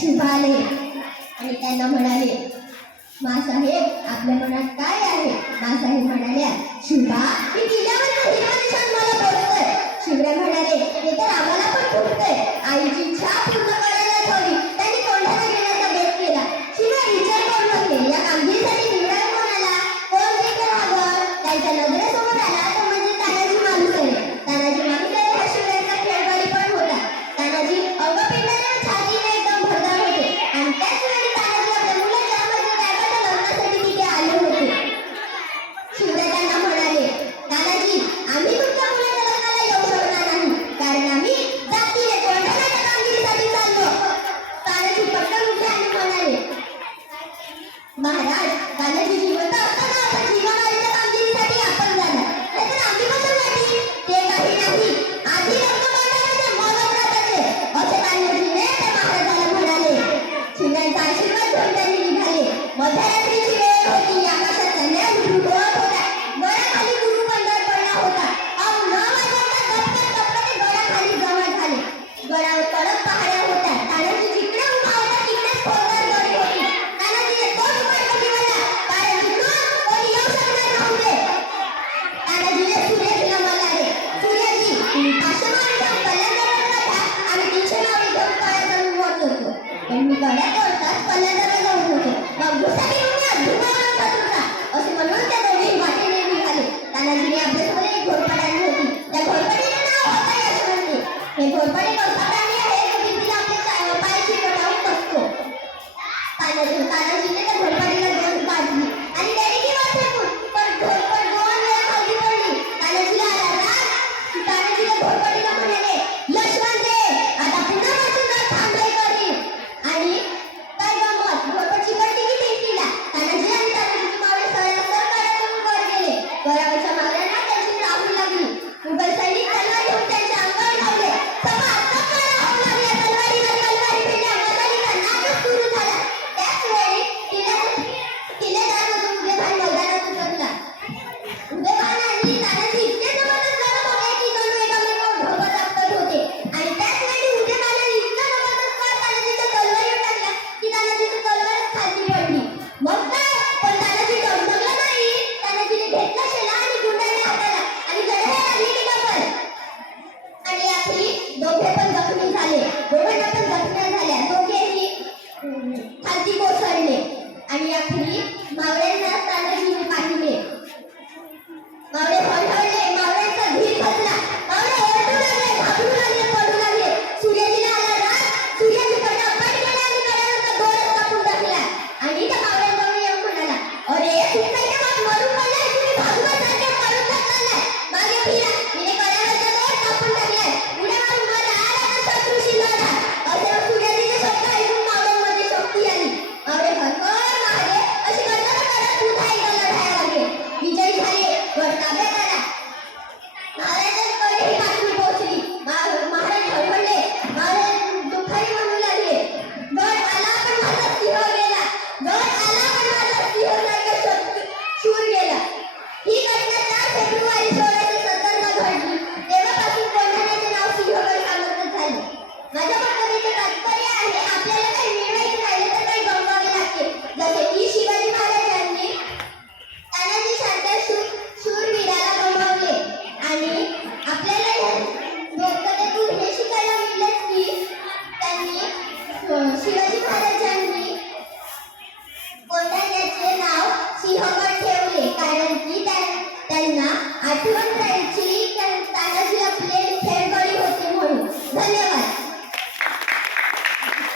शुभाले आणि त्यांना म्हणाले, मासाहेब आपल्या मनात काय आहे? मासाहेब म्हणाल्या, शुभा मी दिल्यावर मला बोलतोय. शिवराय म्हणाले, ते तर आम्हाला पण फुटतंय. आईची इच्छा पूर्ण करायला हवी. त्यांनी तोंडाला घेण्याचा बेत केला. शिवाय विचार करू लागले, या कामगिरीसाठी निवडायला कोण आला? कोण जिंकलं हवं? त्यांच्या नजरेसमोर आला तर म्हणजे तानाजी मालुसरे. तानाजी मालुसरे हा शिवरायांचा खेळगडी पण होता. तानाजी अंगपिंडाने छातीने एकदम भरदार होते आणि त्याच वेळी तानाजी आपल्या मुलाच्या म्हणजे गायकाच्या लग्नासाठी तिथे आले होते. शिवराय त्यांना म्हणाले, तानाजी आम्ही तुमच्या मुलाच्या लग्नाला येऊ शकणार नाही, कारण आम्ही जातीने कोंढाण्याच्या कामगिरीसाठी चाललो. तानाजी पटकन उठले आणि म्हणाले, महाराज तानाजी जिवंत असताना आपण जीवनाच्या कामगिरीसाठी आपण जाणार, नाहीतर आम्ही कशासाठी? ते काही नाही, आधी लग्न करणाऱ्याचे मौन व्रताचे, असे तानाजीने त्या महाराजाला म्हणाले. शिवरायांचा आशीर्वाद घेऊन त्यांनी निघाले. मध्यरात्रीची वेळ होती. आकाशात चंद्र उठत होता. गडाखाली गुरु पंढर पडला होता. न वाजवता दपदप कपडे गडाखाली जमा झाले. गडावर कडक पहाड्या होत्या. तानाजी जिकडे उभा होता तिकडेच खोलदार गड होती. तानाजीने तोच उपाय निवडला, कारण जिकडून कोणी येऊ शकणार नव्हते. तानाजीने सूर्याजीला म्हणाले, सूर्याजी तुम्ही 500 माणूस कल्याणजवळ नका, आम्ही 300 मावळी घेऊन कड्याजवळ वर होतो. पण मी कड्याजवळच कल्याणजवळ जाऊन होतो. मग दुसरी दुनिया धुमावून जात असे म्हणून त्या दोघे वाटेने निघाले. तानाजीने आपल्यासोबत एक घोरपड आणली होती. त्या घोरपडीचे नाव होते यशवंती. हे घोरपड एक असा प्राणी आहे जो भिंतीला आपले पाय चिकटवून बसतो. तानाजीने त्या घोरपडीला दोन काढली आणि त्याने ती वर फेकून, पण घोरपड 2 वेळा खाली पडली. तानाजीला आला राग. तानाजीने घोरपडीला म्हणाले, यशवंते आता पुन्हा माझी नाव थांबले करीन. आणि काय गंमत, घोरपड चिकटली की भिंतीला. तानाजी आणि तानाजीची मावळे सरळ कड्यावरून वर गेले. गडावरच्या मावळ्यांना त्यांची राहू लागली. मुघल सैनिक तलवार घेऊन त्यांच्या अंगावर धावले. सभा तलवारी होऊ लागल्या. तलवारीवर तलवारी भिडल्या. मदारीचा नाचच सुरू झाला. त्याच वेळी किल्लेदार उभे भाई मैदानात उतरला. उभे भाई आणि